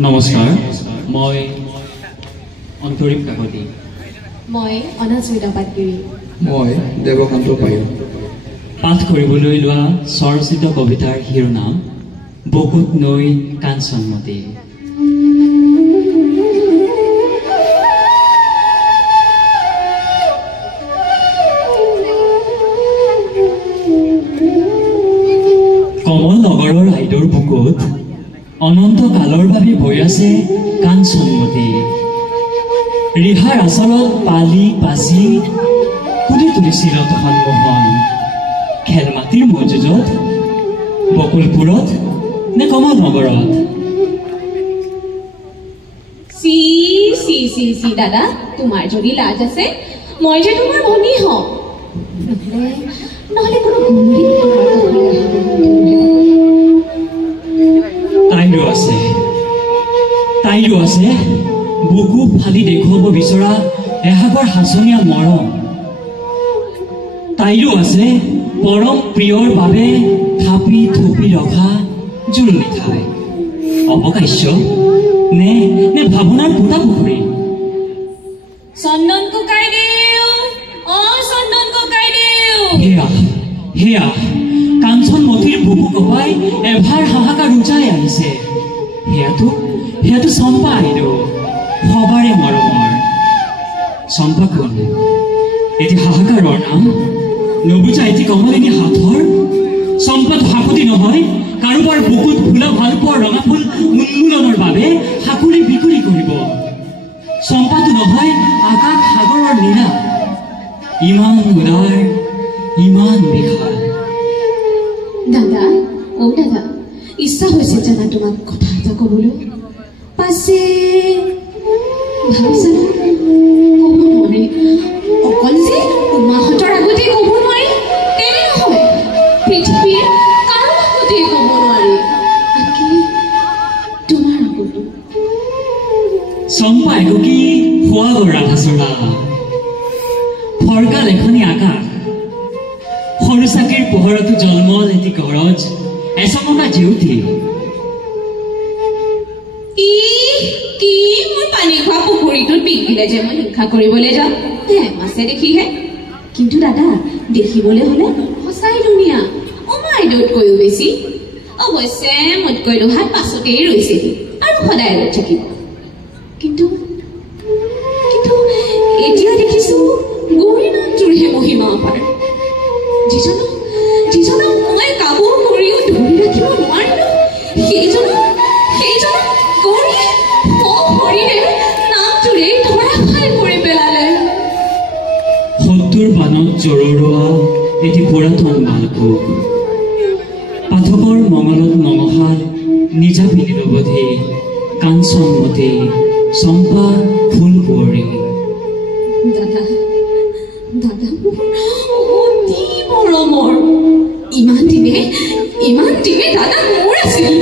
নমস্কাৰ মই অন্তৰীপ কাকতি মই অনাচৰিতা পাটগিৰি মই দেৱকান্ত পায়ো পাঠ কৰিবলৈ লোৱা স্বৰচিত কবিতাৰ শিৰোনাম বকুত নৈ কাঞ্চনমতী কমল নগৰৰ আইদৰ বুকুত অনন্ত কালৰ বাবে বৈ আছে কাঞ্চনমতী ৰিহাৰ আচলত পালি পাচি কুলি তুলিছিল সন্মোহন খেল মাটিৰ মজুজত বকুলপুৰত নে কমল নগৰত সি সি সি সি দাদা তোমাৰ যদি লাজ আছে মই যে তোমাৰ ভনী হওঁ নহলে কোনো গুণী তাইৰো আছে বুকু ফালি দেখুৱাব বিচৰা এহাগৰ হাঁচনীয়া মৰম তাইৰো আছে পৰম প্ৰিয়ৰ বাবে থাপি থপি ৰখা জুলনি ঠাই অৱকাশ্য নে নে ভাৱনাৰ পোতা পুখুৰী চন্দন ককাই দেউ চন্দন ককাই দেউ হেয়া কাঞ্চনমতীৰ বুকু কপাই এভাৰ হাহাকাৰ উজাই আহিছে সেয়াটো চম্পা আইদেউ সবাৰে মৰমৰ চম্পা কোন এটি হাহাকাৰৰ নাম নবুজা এটি কমলিনী হাতৰ চম্পাত হাকুতি নহয় কাৰোবাৰ বুকুত ফুলা ভাল পোৱা ৰঙা ফুল উন্মূলনৰ বাবে হাকুৰি বিকুৰি কৰিব চম্পাটো নহয় আকাশ সাগৰৰ নীলা ইমান উদাৰ ইমান বিশাল দাদা দাদা ইচ্ছা হৈছে জানা তোমাক কথা এটা ক'বলৈ পাছে ভাবিছানে ক'ব নোৱাৰি অকল যে মাহঁতৰ আগতে ক'ব নোৱাৰি তেনে নহয় পৃথিৱীৰ কাৰো আগতে ক'ব নোৱাৰি আনকি তোমাৰ আগতো চম্পা এগৰাকী সোৱাগৰ ৰাধাচৰা ফৰকাল এখনি আকাশ সৰু চাকিৰ পোহৰতো জলমল এটি গৰজ এচমকা জেউতি কি মোৰ পানী খোৱা পুখুৰীটোত বিক দিলে যে মই হিংসা কৰিবলৈ যাওঁ মাছে দেখিহে কিন্তু দাদা দেখিবলৈ হলে সঁচাই ধুনীয়া আইদেউতকৈও বেছি অৱশ্যে মোতকৈ দুহাত পাছতেই ৰৈছিল আৰু সদায় ৰৈ থাকিব কিন্তু এতিয়া দেখিছো গৌৰীনাথটোৰহে মহিমা অপাৰ যিজনক মই কাবু কৰিও ধৰি ৰাখিব নোৱাৰিলো সেইজনক গৌৰীয়ে সশৰীৰে নামটোৰে ধৰাশাই কৰি পেলালে শত্ৰুৰ বানত জৰুৰোৱা এটি পুৰাতন বালকোপ পাঠকৰ মঙলত মঙহাল নিজাপি নিৰৱধি কাঞ্চনমতী চম্পা ফুল কুঁৱৰী দাদা মোৰ অতি মৰমৰ ইমান দিনে দাদা মোৰ আছিল